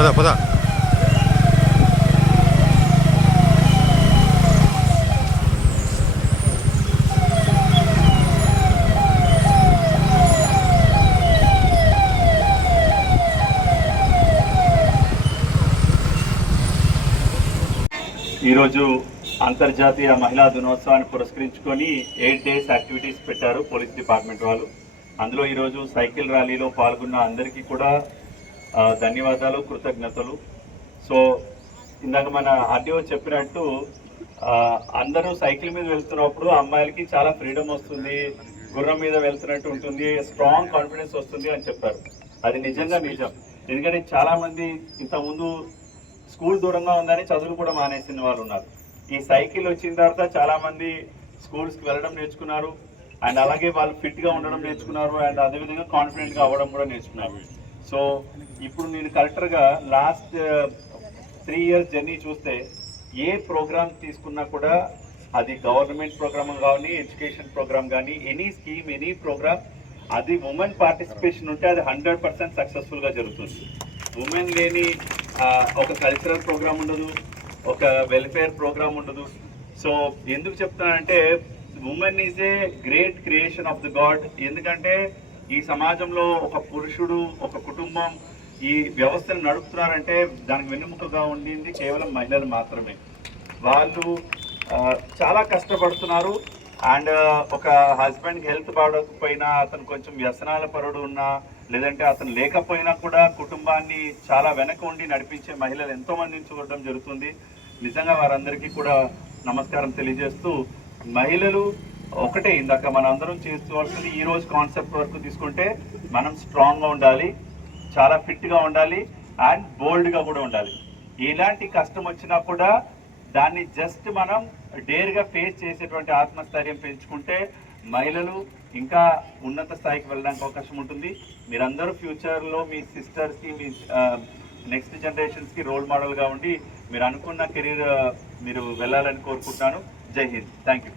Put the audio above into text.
పద పద. ఈరోజు అంతర్జాతీయ మహిళా దినోత్సవాన్ని పురస్కరించుకొని 8 days యాక్టివిటీస్ పెట్టారు పోలీస్ డిపార్ట్మెంట్ వాళ్ళు. అందులో ఈరోజు సైకిల్ ర్యాలీలో పాల్గొన్న అందరికీ కూడా ధన్యవాదాలు, కృతజ్ఞతలు. సో ఇందాక మన ఆర్టీఓ చెప్పినట్టు అందరూ సైకిల్ మీద వెళ్తున్నప్పుడు అమ్మాయిలకి చాలా ఫ్రీడమ్ వస్తుంది, గుర్రం మీద వెళ్తున్నట్టు ఉంటుంది, స్ట్రాంగ్ కాన్ఫిడెన్స్ వస్తుంది అని చెప్పారు. అది నిజంగా నిజం. ఎందుకంటే చాలామంది ఇంతకుముందు స్కూల్ దూరంగా ఉందని చదువులు కూడా మానేసిన వాళ్ళు ఉన్నారు. ఈ సైకిల్ వచ్చిన తర్వాత చాలామంది స్కూల్స్కి వెళ్ళడం నేర్చుకున్నారు, అండ్ అలాగే వాళ్ళు ఫిట్గా ఉండడం నేర్చుకున్నారు, అండ్ అదేవిధంగా కాన్ఫిడెంట్గా అవ్వడం కూడా నేర్చుకున్నారు. సో ఇప్పుడు నేను కరెక్టర్గా లాస్ట్ 3 years జర్నీ చూస్తే ఏ ప్రోగ్రామ్ తీసుకున్నా కూడా అది గవర్నమెంట్ ప్రోగ్రామ్ కానీ, ఎడ్యుకేషన్ ప్రోగ్రామ్ కానీ, ఎనీ స్కీమ్, ఎనీ ప్రోగ్రామ్, అది ఉమెన్ పార్టిసిపేషన్ ఉంటే అది 100% సక్సెస్ఫుల్గా జరుగుతుంది. ఉమెన్ లేని ఒక కల్చరల్ ప్రోగ్రామ్ ఉండదు, ఒక వెల్ఫేర్ ప్రోగ్రామ్ ఉండదు. సో ఎందుకు చెప్తానంటే women is a great creation of the God. ఎందుకంటే ఈ సమాజంలో ఒక పురుషుడు, ఒక కుటుంబం ఈ వ్యవస్థను నడుపుతున్నారంటే దానికి వెన్నెముకగా ఉండింది కేవలం మహిళలు మాత్రమే. వాళ్ళు చాలా కష్టపడుతున్నారు. అండ్ ఒక హస్బెండ్కి హెల్త్ బాగోకపోయినా, అతను కొంచెం వ్యసనాల పరుడు ఉన్నా, లేదంటే అతను లేకపోయినా కూడా కుటుంబాన్ని చాలా వెనక ఉండి నడిపించే మహిళలు ఎంతోమందిని చూడడం జరుగుతుంది. నిజంగా వారందరికీ కూడా నమస్కారం తెలియజేస్తూ, మహిళలు ఒకటే ఇందాక మనం అందరం చేసుకోవాల్సింది ఈ రోజు కాన్సెప్ట్ వరకు తీసుకుంటే మనం స్ట్రాంగ్గా ఉండాలి, చాలా ఫిట్గా ఉండాలి, అండ్ బోల్డ్గా కూడా ఉండాలి. ఎలాంటి కష్టం వచ్చినా కూడా దాన్ని జస్ట్ మనం డేర్గా ఫేస్ చేసేటువంటి ఆత్మస్థైర్యం పెంచుకుంటే మహిళలు ఇంకా ఉన్నత స్థాయికి వెళ్ళడానికి అవకాశం ఉంటుంది. మీరందరూ ఫ్యూచర్లో మీ సిస్టర్స్కి, మీ నెక్స్ట్ జనరేషన్స్కి రోల్ మోడల్గా ఉండి మీరు అనుకున్న కెరీర్ మీరు వెళ్ళాలని కోరుకుంటున్నాను. జై హింద్. Thank you.